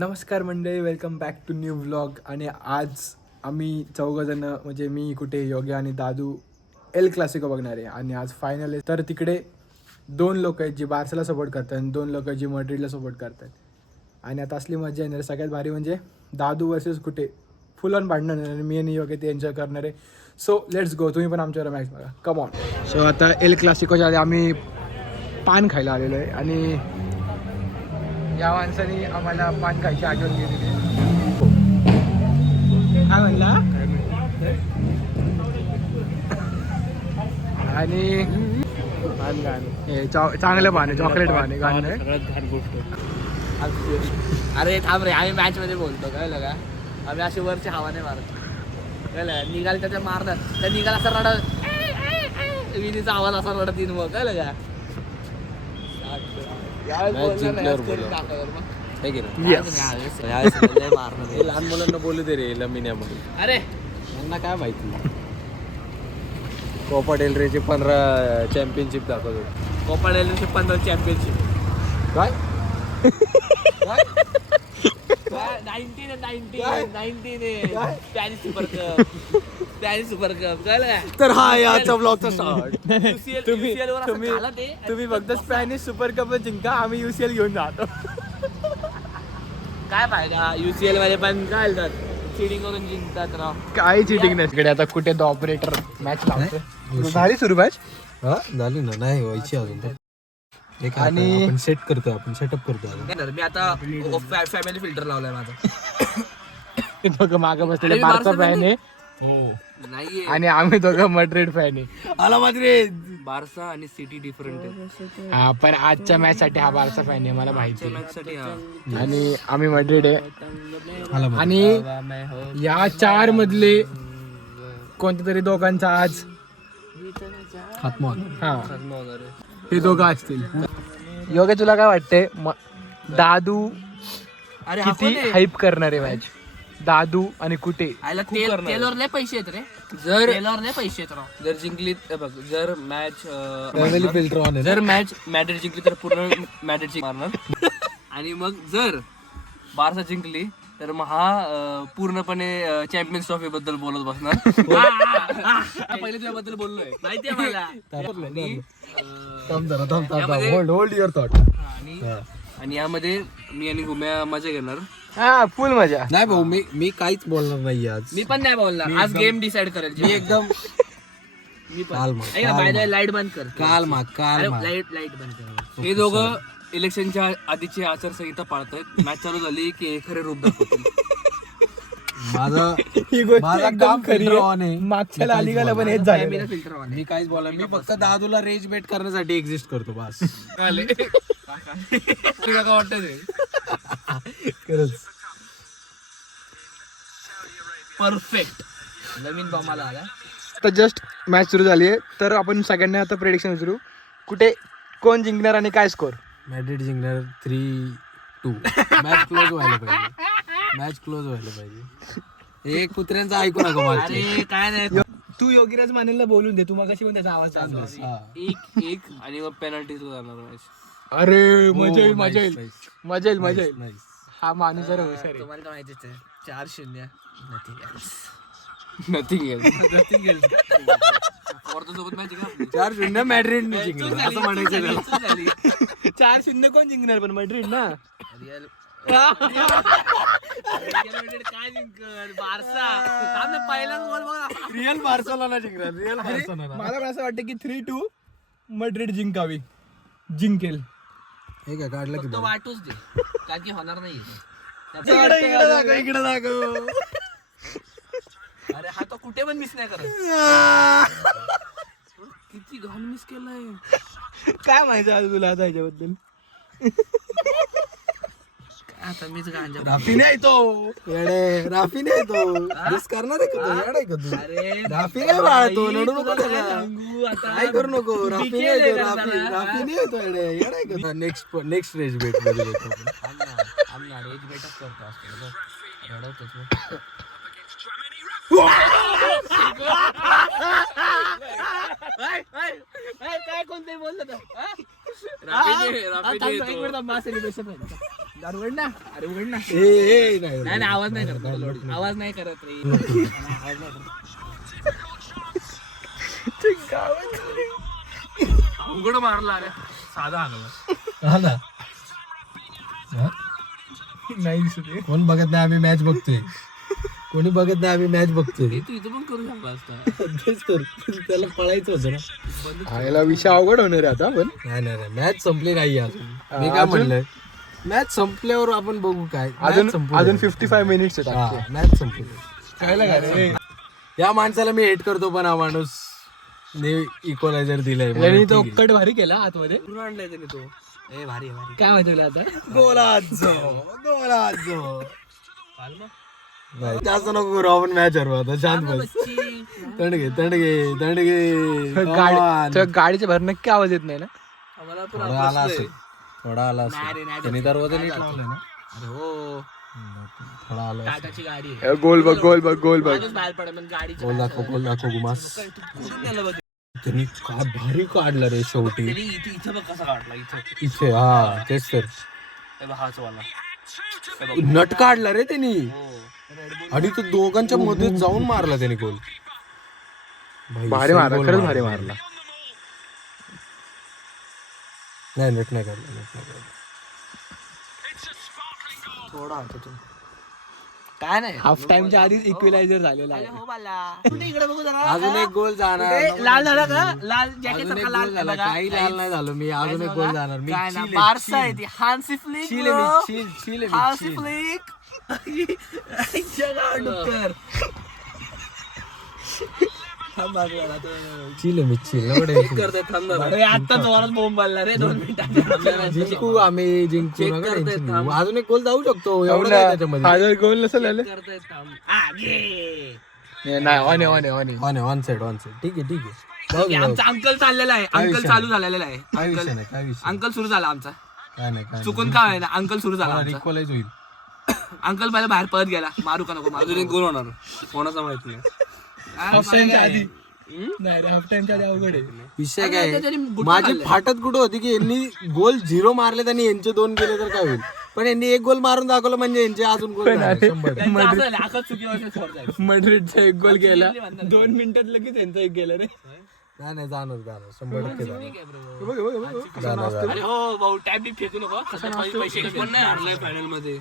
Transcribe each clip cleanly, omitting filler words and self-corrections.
नमस्कार मंडळी, welcome back to new vlog. आणि आज आम्ही चौघंजण म्हणजे मी, कुठे योग्य आणि दादू एल क्लासिको बघणार आहे. आणि आज फायनल आहे. तर तिकडे 2 लोक आहेत जी बार्साला सपोर्ट करतात आणि 2 लोक जी मॅड्रिडला सपोर्ट करतात. आणि आता असली मजा येणार. सगळ्यात भारी म्हणजे दादू वर्सेस कुठे फुल ऑन भांडणार आणि मी आणि योग्य ते एन्जॉय करणार आहे. So let's go. तुम्ही पण आमच्यावर मॅच बघा, कम ऑन. सो आता एल क्लासिकोच्या आधी आम्ही पान खायला आलेलो आहे आणि या माणसाने आम्हाला पान खायची आठवण केलेली आहे. काय म्हणला? आणि हे चांगलं पान आहे, चॉकलेट पान आहे. अरे थांब रे, आम्ही मॅच मध्ये बोलतो कळलं का? आम्ही अशी वरची हवा नाही मारत कळलं. निघाल त्याच्या मारणार त्या निघाल असा रडत विनीचा आवाज असा रडत येईन मग कळलं का? लहान मुलांना बोलू दे रे लमिन्यामध्ये. अरे त्यांना काय माहिती. कोपा डेल रेची 15 चॅम्पियनशिप दाखवतो. कोपा डेल रे 15 चॅम्पियनशिप काय 19 स्पॅनिश सुपर कप कळलं. तर हा याचा ब्लॉगचा स्टार्ट. तुम्ही फक्त स्पॅनिश सुपर कप जिंका, आम्ही UCL घेऊन जातो. काय पाहिजे UCL मध्ये पण काय चिडिंग करून जिंकतात राव. काही चिटिंग नाही तिकडे. आता कुठे तो ऑपरेटर मॅच लावतो. झाली सुरू मॅच? हा झाली ना, नाही व्हायची अजून तर. आणि आपण सेट करतो, आपण सेटअप करतो. मी आता फॅमिली फिल्टर लावलाय माझा. बघ मागं बसलेले बार्सा फॅन आहे नाहीये आणि आम्ही दोघं मॅड्रिड फॅन आहे. आला मात्र बार्सा आणि सिटी डिफरंट आहे. हा, पण आजच्या मॅच साठी हा बार्सा फॅन आहे, मला माहिती आहे. मॅच साठी हा. आणि आम्ही मॅड्रिड आहे. आणि या 4 मधले कोणत्या तरी दोघांचा आज खात्मा. हा, हे दोघं असतील. योग्य, तुला काय वाटतंय दादू अरे किती हाईप करणार आहे मॅच? दादू आणि कुठे तेलवर लय पैसे आहेत रे. तेलवर लय पैसे आहेत राव. जर जिंकली बघ, जर मॅच फॅमिली फिल्टर ऑन आहे. जर मॅच मॅड्रिड जिंकली तर पूर्ण मॅड्रिड मारणार. आणि मग जर बार्सा जिंकली तर मग हा पूर्णपणे चॅम्पियन्स ट्रॉफी बद्दल बोलत बसणार. पहिले त्याबद्दल बोललोय माहितीये मला. Hold your thought. आणि यामध्ये मी आणि गुम्या मजा घेणार. हा, फुल मजा. नाही भाऊ, मी काहीच बोलणार नाही आज. मी पण नाही बोलणार. आज गेम डिसाइड करेल. मी एकदम मी पण काल बाय लाईट बंद कर. काल लाईट बंद कर. हे दोघं इलेक्शनच्या आधीची आचारसंहिता पाळतायत. मॅच चालू झाली की हे खरे रूप दाखवतील. ही गोष्ट माझं एकदम काम खरी filter आहे. on आहे. मागच्या लालिगाला पण हेच झालं. फिल्टर ऑन मी काहीच बोलणार. मी फक्त दादूला रेज बेट करण्यासाठी एक्झिस्ट करतो बस. तुला काय वाटतं ते? खरंच. परफेक्ट. नवीन बॉम्बाला आला. आता जस्ट मॅच सुरू झाली आहे, तर आपण सगळ्यांना आता प्रेडिक्शन विचारू. कुठे कोण जिंकणार आणि काय स्कोर? मॅड्रिड जिंकणार 3-2. मॅच क्लोज व्हायला पाहिजे. मॅच क्लोज व्हायला पाहिजे. हे कुत्र्यांचं ऐकू नका माझं. अरे काय नाही. तू योगीराज मानेला बोलून दे. तू मगाशी पण त्याचा आवाज चालू. एक आणि मग पेनल्टीजला जाणार मॅच. अरे मजा येईल, Oh, मजा येईल, nice, मजा येईल, मजा येईल. nice. हा माणूस जरा हुशार आहे. तुम्हाला काय माहितीच आहे. 4-0 नथिंग एल्स. पोर्तो सोबत मॅच आहे का? 4-0 मॅड्रिड जिंकणार असं म्हणायचं त्याला. 4-0 कोण जिंकणार? पण मॅड्रिड ना. रिअल काय जिंकल? बार्सा. थांब ना, पहिलाच गोल बघा. रिअल बार्सोलोना जिंकणार. Real Barcelona. मला पण असं वाटतं की 3-2 मॅड्रिड जिंकावी. जिंकेल. हे काय काढलं की तो वाटूच दे, कारण की होणार नाही. इकडे दाखव. अरे हा तो कुठे पण मिस नाही करत. किती घाण मिस केलाय. काय माहिती आज तुला आता ह्याच्याबद्दल? आता मीच गांजा. राफी नाही तो येडे. राफी नाही तो. मिस करणार आहे का तो? येडा आहे का तू? अरे राफी नाही बाळा तो. नडू नको तुला काय त्याला. सांगू आता. काय करू नको. तू राफी PK नाही लय तो. करताना. राफी नाही तो येडे. येडा आहे का? नेक्स्ट रेज बेट मध्ये घेतो आपण. आमना रेज बेटच करतो असतो. रडवतोच. काय कोणतरी बोललं तर उघड ना. अरे उघड ना. ए नाही नाही नाही, आवाज नाही करत. आवाज नाही करत रे. उघड मारला अरे साधा आला नाही दिसत आहे. कोण बघत नाही आम्ही मॅच बघतोय. कोणी बघत नाही आम्ही मॅच बघतोय. तू इथं पण करू शकला असता. तेच तर त्याला पळायचं होतं ना. याला विषय अवघड होणार आहे आता पण. नाही नाही मॅच संपली नाही अजून. मी काय म्हणलंय मॅच संपल्यावर आपण बघू काय. अजून 55 मिनिट्स आहेत. मॅच संपली. कळलं का रे? या माणसाला मी हेट करतो पण हा माणूस इक्वलायझर दिलाय. यांनी तो कट भारी केला आतमध्ये. पूर्ण आणलाय त्याने तो. ए भारी आहे, भारी. काय माहिती तुला आता? गोलाजो नाही जास्त नको करू आपण मॅच हरवू आता. शांत बस. तंडगे गाडीच्या बाहेर नक्की आवाज येत नाही ना. आम्हाला पण थोडा आला असेल. थोडा आला नाही रे, असेल. नाही त्यांनी दरवाजा नीट लावलाय ना. अरे हो, थोडा आला असेल. टाटाची गाडी आहे. गोल बघ गोल बघ गोल बघ. माणूस बाहेर पडेल पण गाडीच्या गोल दाखव गुमास. कुठून गेलं बघ. त्यांनी का भारी काढलं रे शेवटी. त्याने इथं बघ कसा काढला इथं. इथे हा तेच तर हे बघ, हाच वाला. नट काढला रे त्यांनी. हो. आणि तो दोघांच्या मध्ये जाऊन मारला त्याने गोल. भारी मारला, खरंच भारी मारला. नाही नट नाही काढला. थोडा होता तो. काय नाही, हाफ टाइमच्या आधीच इक्विलायझर झालेला आहे. हो बाला. कुठे इकडे बघू जरा. अजून एक गोल जाणार. लाल झाला का? लाल जॅकेट अजून एक सारखा गोल लाल झाला. बघा. काही लाल नाही झालो मी. अजून एक गोल जाणार. मी काय ना, chill आहे, बारसा chill. आहे ती. हान्सी फ्लिक chill आहे bro. मी, chill आहे मी, हान्सी chill. फ्लिक. डुक्कर. थांब बाजूला राहतो. चिल आहे मी चिल. एवढे करताय थांब ना. अरे आता जोरात बोंब बांधला रे 2 मिनिटात. जिंकू आम्ही जिंकू Check नका करतायत tension थांब. घेऊ. अजून एक गोल जाऊ शकतो. एवढं काय त्याच्यामध्ये. हा जर गोल नसेल झालं. करताय थांब. नाही ऑन ऑन साइड ठीक आहे जाऊ दे, जाऊ दे. आमचा अंकल चाललेला आहे. काय अंकल विषय चालू झालेला आहे. काय अंकल विषय नाही काय विषय अंकल सुरू झाला आमचा. काय नाही काय चुकून काय ना, अंकल सुरू झाला आमचा. इक्वलाइज होईल. अंकल पहिला बाहेर पळत गेला. मारू का नको अजून एक गोल होणार. कोणाचा माहित नाही. हाफ टाइमच्या आधी. नाही रे, हाफ टाइमच्या आधी अवघड आहे. विषय अरे, काय त्याच्याने गुट्टा माझी खाल्लाय. फाटत कुठं होती की यांनी गोल 0 मारले आणि यांचे 2 गेले तर काय होईल. पण यांनी एक गोल मारून दाखवलं म्हणजे यांचे अजून गोल झाले, 100%. मड्रिडचा एक गोल गेला 2 मिनिटात लगेच त्यांचा एक गेला रे. नाही जाणार 100% जाणार. अरे हो भाऊ, टॅब बी फेकू नको. पैसे पण नाही हारलाय फायनल मध्ये.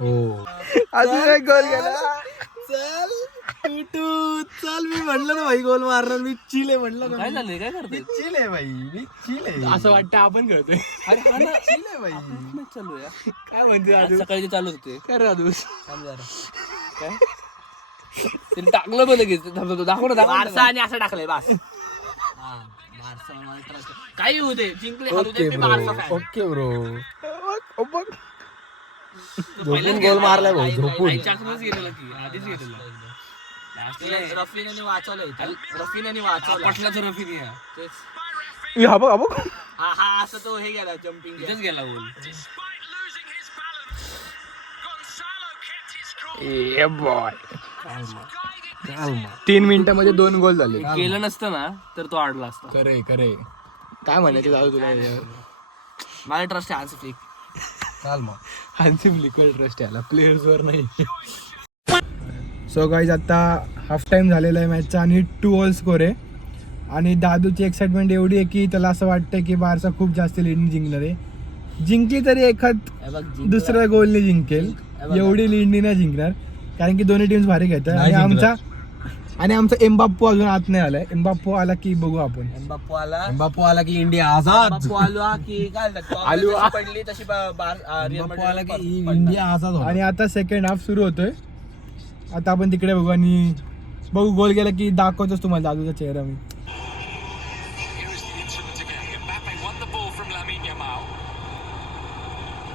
हो अजून एक गोल गेला. चल मी म्हणलं ना भाई गोल मारणार. मी चिल आहे म्हणलं ना. काय झालंय, काय करतोय? चिल आहे भाई. मी चिल आहे. असं वाटतं आपण खेळतोय. अरे हा ना चिल आहे भाई. मॅच चालू आहे. काय म्हणते आज राजू? सकाळी ते चालू होते. काय राजू? थांब जरा. काय त्यांनी टाकलं पण लगेच. थांब, दाखव ना बारसा आणि असं टाकलंय बस. काही होऊ दे, जिंकले हारू दे, ओके मी ब्रो बारसा fan. Okay bro. बघ. झोपून गोल मारलाय भाऊ झोपून. चाचणीच गेलेला की आधीच गेलेला. रफीने वाचवलं इथं. रफीने वाचवलं. पटलाचं रफी नाही आहे. तेच. हा बघ हा असं तो हे गेला जम्पिंग. इथेच गेला गोल. A boy. 3 मिनिटांमध्ये 2 गोल झाले. केलं नसतं ना तर तो अडला असता. करे काय म्हणायचं दादू तुला? माझा ट्रस्ट आहे हान्सी फ्लिक. चाल मग. हान्सी फ्लिकवर ट्रस्ट याला, प्लेयर्स वर नाही. सो गाईज आता हाफ टाइम झालेला आहे मॅचचा आणि 2-2 स्कोर आहे. आणि दादूची एक्साइटमेंट एवढी आहे की त्याला असं वाटतं की बारसा खूप जास्त लीडनी जिंकणार आहे. जिंकली तरी एखाद दुसऱ्या गोलने जिंकेल. एवढी लीडनी नाही जिंकणार कारण की दोन्ही टीम्स भारी घेतात. आणि आमचा एम्बाप्पू अजून आत नाही आलाय. एम्बाप्पू आला की बघू आपण. बापू आला की इंडिया आझाद. की काय आलू आ- पडली तशी बापू आला की इंडिया आझाद होणार. आणि आता सेकंड हाफ सुरू होतोय. आता आपण तिकडे बघू आणि बघू गोल गेला की दाखवतोच तुम्हाला दादूचा चेहरा मी.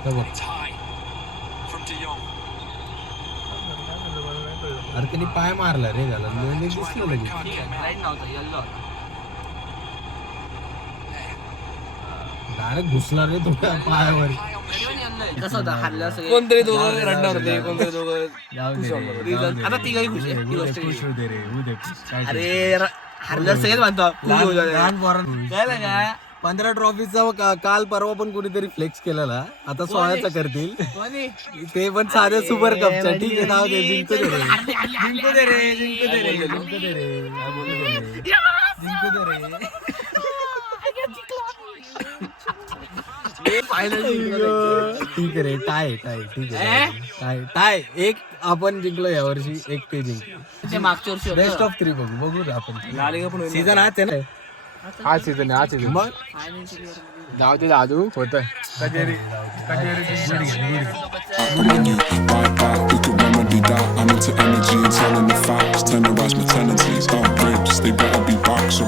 हे बघ. अरे त्यांनी पाय मारला रे त्याला. दिसलं लगेच. राईट नव्हता, येल्लो होता. डायरेक्ट घुसला रे तो पायावर. कसं होतं हरल्यावर सगळे कोणतरी दोघं रडणार होते, कोणतरी दोघं जाऊ दे रे, reason. जाऊ दे आता रे. तिघही खुश आहे, होऊ ही दे, गोष्ट खुश होऊ दे रे, होऊ दे. काय अरे हरल्यावर सगळेच म्हणतो लहान पोरांना कळलं का? 15 ट्रॉफीचा काल परवा पण कोणीतरी फ्लेक्स केलेला, आता 16चा करतील. ते पण साध्या सुपर कपचा. ठीक आहे, नाव दे, जिंकू दे रे, जिंकू दे रे, जिंकू दे रे, जिंकू दे रे, जिंकू दे रे. ठीक आहे रे, टाय ठीक आहे, टाय. एक आपण जिंकलो यावर्षी, एक ते जिंकलो. ते मागच्या वर्षी बेस्ट ऑफ 3 बघू आपण. लालिगा पण होईल. सीझन हाच आहे ना. आज सीझन आहे, आज सीझन. मग जाऊ दे दादू, होतं कजेरी We could remedy that. I'm into energy and telling the facts. Tenderize my tendencies. Don't ribs, they better be back. So